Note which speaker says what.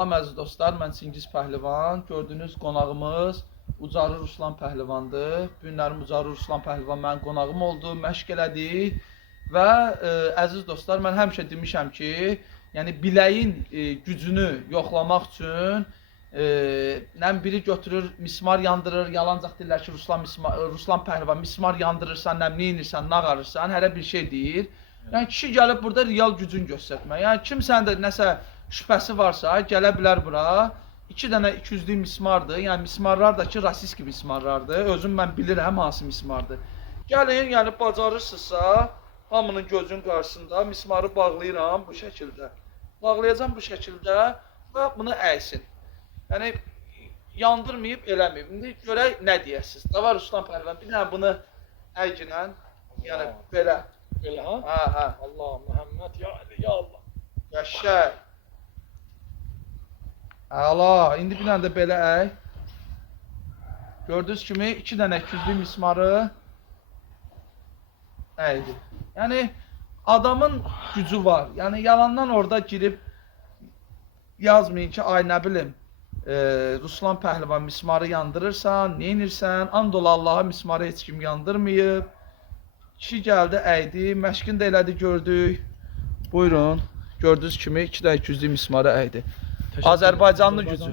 Speaker 1: Salam əziz dostlar, mən Çingiz Pəhlivan. Gördüyünüz qonağımız Ucarı Ruslan Pəhlivandır. Bu günlərim Ucarı Ruslan Pəhlivan mənim qonağım oldu, məşq elədik. Və ə, əziz dostlar, mən həmişə demişəm ki, yəni biləyin ə, gücünü yoxlamaq üçün ə, nəm biri götürür, mismar yandırır, yalancaq deyirlər ki, Ruslan mismar, Ruslan Pəhlivan mismar yandırırsan, nəm nəyinirsən, nağarırsan, hərə bir şey deyir. Yəni kişi gəlib burada real gücünü göstərmək. Yəni kimsən də nəsə şübhəsi varsa, gələ bilər bura. 2 dənə 200-lük mismardır. Yəni mismarlar da ki, rasist kimi mismarlardır. Özüm mən bilirəm hansı mismardır. Gəlin, yəni bacarırsınızsa, hamının gözünün qarşısında mismarı bağlayıram bu şəkildə. Bağlayacağam bu şəkildə və bunu əysin. Yəni yandırmayıb eləməyib. İndi görək nə deyəsiz. Da var Ruslan Pəhlivan. Bir dənə bunu əyginən, yəni belə.
Speaker 2: Elə ha?
Speaker 1: Hə, hə.
Speaker 2: Allah Muhammed ya ya Allah.
Speaker 1: Qəşəng. Əla, indi bir dənə də belə əy. Gördüyünüz kimi 2 dənə 200-lük mismarı əydi. Yəni adamın gücü var. Yəni yalandan orada girib yazmayın ki, ay nə bilim, e, Ruslan Pəhlivan mismarı yandırırsan, neynirsən? And ola Allaha mismarı heç kim yandırmayıb. Kişi gəldi, əydi, məşqin də elədi, gördük. Buyurun. Gördüyünüz kimi 2 də 200-lük mismarı əydi. Azerbaycanlı gücü.